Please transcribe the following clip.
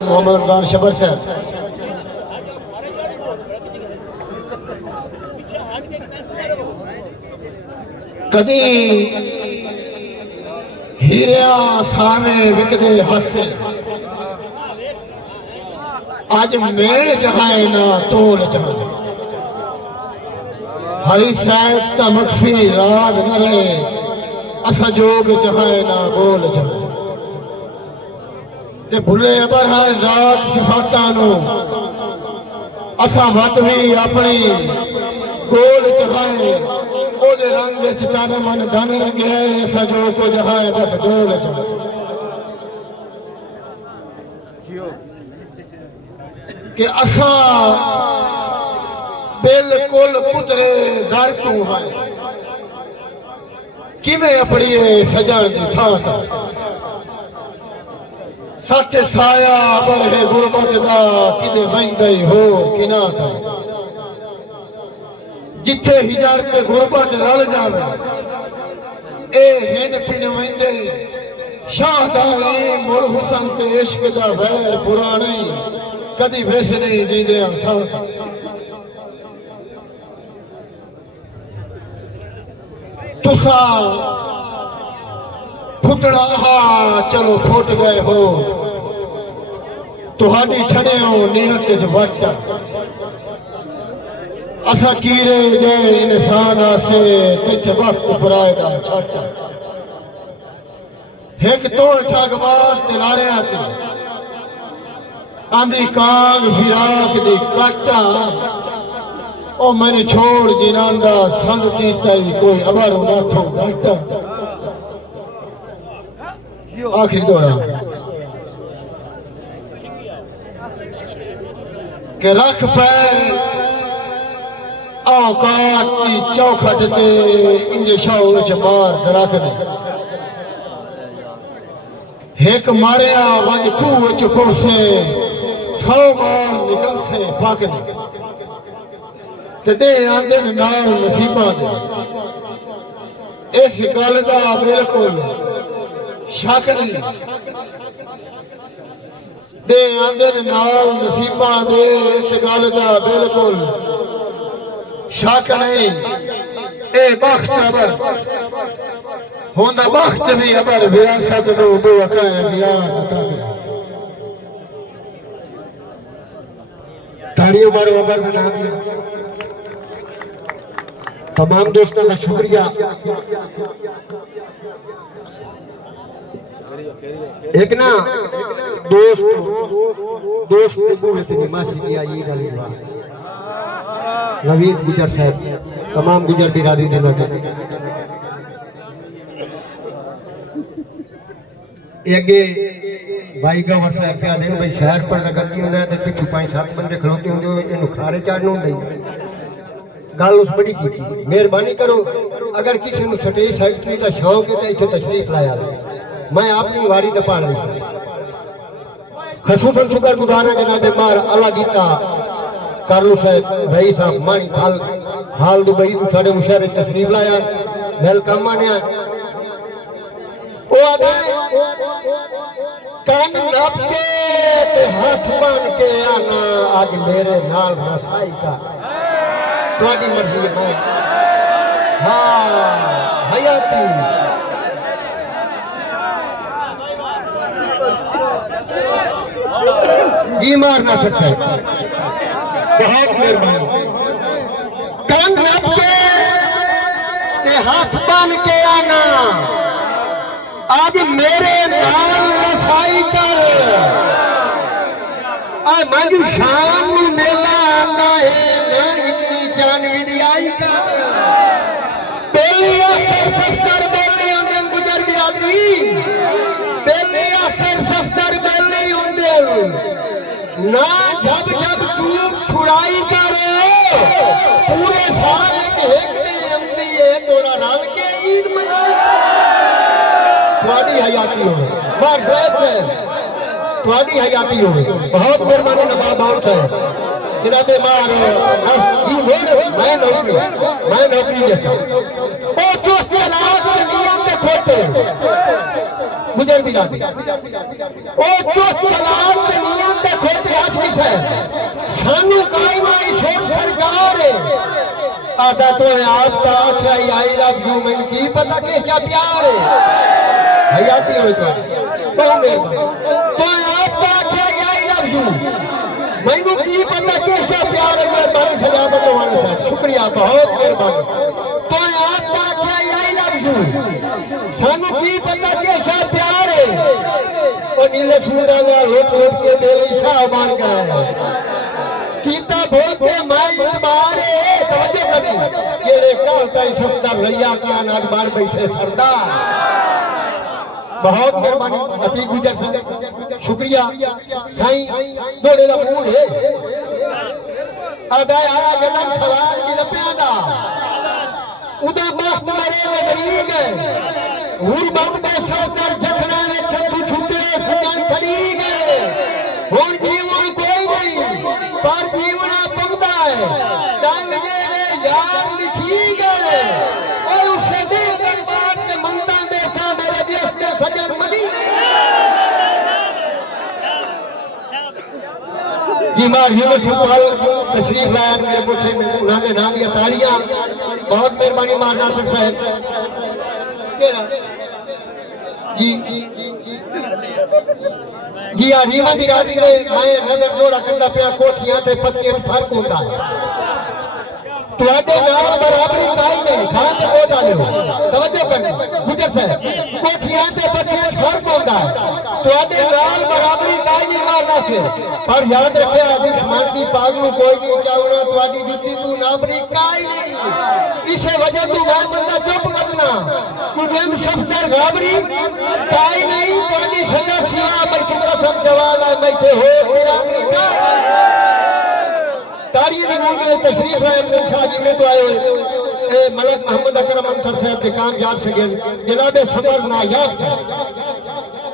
मोहम्मद रमजान शबर से कदी हीरिया सामे विकदे हसे आज मेरे चाहे ना तोल चाहे हरी साहब का मखफी राज न रहे असा जोग चाहे ना बोल चाहे ते भुले अबर है जात सिफातानो असा मत भी अपनी गोल चाहे ओदे रंग चिताने मन धन रंग है ऐसा जो को जहाए बस डोल चाहे कि असा बिल्कुल पुतरे दर तू है किवें अपनी सजन दी था सच साया अबर है गुरबत दा किदे वंदे हो किना था जिथे हिजर के गुरबत रल जावे ए हिन पिन वंदे शाहदाई मुड़ हुसन ते इश्क दा वैर पुराने कदी वेस नहीं जींदे हम तुसा फुटड़ा हा चलो फुट गए हो तुहाडी ठने हो नियत च वट असा कीरे जे इंसान आसे किथ वक्त पराएदा छट एक तो ठगबाज दिलारे आते आंधी कांग फिराक दी कट्टा ओ मैंने छोड़ जिनांदा संग कीता ही कोई अबर नाथो घट आखिर दौड़ा के रख पैर औकात की चौखट ते इंजे शाह च मार दरख ने एक मारिया वज खूह च पहुंचे 100 मार निकल से पक ने ते दे आंदे नाल नसीबा दे इस गल दा बिल्कुल शक नहीं दे आंदे नाल नसीबा दे इस गल दा बिल्कुल शक नहीं ए बख्त अबर होंदा बख्त भी अबर विरासत नो दो अकाय याद अता ताड़ियों मारो अबर बना दिया तमाम दोस्तों का शुक्रिया एक ना दोस्त इतनी मासी की ईद अली नवीद गुजर साहब तमाम गुजर बिरादरी देना अगे भाई गवर साहब क्या दिन भाई शहर पर अगर की होंगे तो पिछू 5-7 बंदे खड़ोते होंगे इन खारे चाड़ने होंगे गल उस बड़ी की मेहरबानी करो अगर किसी को स्टेज सेक्रेटरी का शौक है तो इतने तशरीफ लाया मैं अपनी वारी दपा रही खसूसन शुक्र गुजार जनाब मार अल्लाह गीता करलू साहब भाई साहब मानी थाल हाल दुबई तू साडे मुशहरे तशरीफ लाया वेलकम आने ओ आदे कान नप के ते हाथ बन के आना आज मेरे नाल रसाई का तुम्हारी मर्जी है हाँ हयाती जी मारना सकता है बहुत मेहरबानी कान रख के हाथ बांध के आना अब मेरे नाल रसाई कर मजू शाम मेला आना है ना इतनी जानवी दियाई का पहले आखिर सफर बोलने होंगे गुजर बिरादरी पहले आखिर सफर बोलने होंगे ना जब जब चूक छुड़ाई करो पूरे साल एक दिन आंदी है थोड़ा रल के ईद मनाई थोड़ी हयाती हो बस वैसे थोड़ी हयाती हो बहुत मेहरबानी नवाब आउट है जनाब मार जी मैं नौकरी जैसा ओ जो तलाक नियम में खोटे गुजर भी जाती ओ जो तलाक नियम आदा तो आप का आख्या आई लव यू मैं की पता कैसा प्यार है हयाती हो तो कौन है तो आप का आख्या आई लव यू मैनू की पता कैसा प्यार है मेहरबानी सजाद दवान साहब शुक्रिया बहुत मेहरबानी तो आप का आख्या आई लव यू सानू की पता कैसा प्यार है और नीले सूट वाला लोट लोट के बेली शाह बन गया कीता बहुत के माई इतबार है तवज्जो करी केड़े कहता है सफ्तर रैया का आज बार बैठे सरदार बहुत मेहरबानी अति गुजर सिंह शुक्रिया साईं दौड़े दा मूड है अदा आया गलन सवाल भी लपया दा उदा बख्त मरे गरीब है हुरमत दे सौकर जखना ने छतु छुटे सजन खड़ी गए हुन जीवन कोई नहीं पर जीवना पंदा है दंग जेरे यार लिखी गए और उसे दे दरबार के मनता दे सा मेरे देश के सजन मदी जी मार यूनिवर्सिटी तशरीफ लाया मेरे मुझसे उन्होंने ना दिया तालियां बहुत मेहरबानी मार नासिर साहब जी जी आ रीवा बिरादरी में मैं नजर दौड़ा करता पिया कोठियां ते पत्तियां फर्क होता है तुहाडे नाल बराबरी काई नहीं खान ते पहुंचा लियो तवज्जो करनी गुजर साहब कोठियां ते पत्तियां फर्क होता है तुहाडे नाल बराबरी काई नहीं मारना से पर याद रखे दुश्मन की पाग नु कोई नहीं चावना तुहाडी दित्ती तू नाबरी काई नहीं इसे वजह तू मैं बंदा चुप करना तू बेम सफदर गाबरी काई नहीं तुहाडी सजा सिवा मैं तू कसम जवाल है बैठे हो बिरादरी काई तारी दी मूंग ने तशरीफ लाए अब्दुल शाह जी ने तो आए ए मलक मोहम्मद अकरम अंसर साहब के कामयाब से जनाब सबर नायाब साहब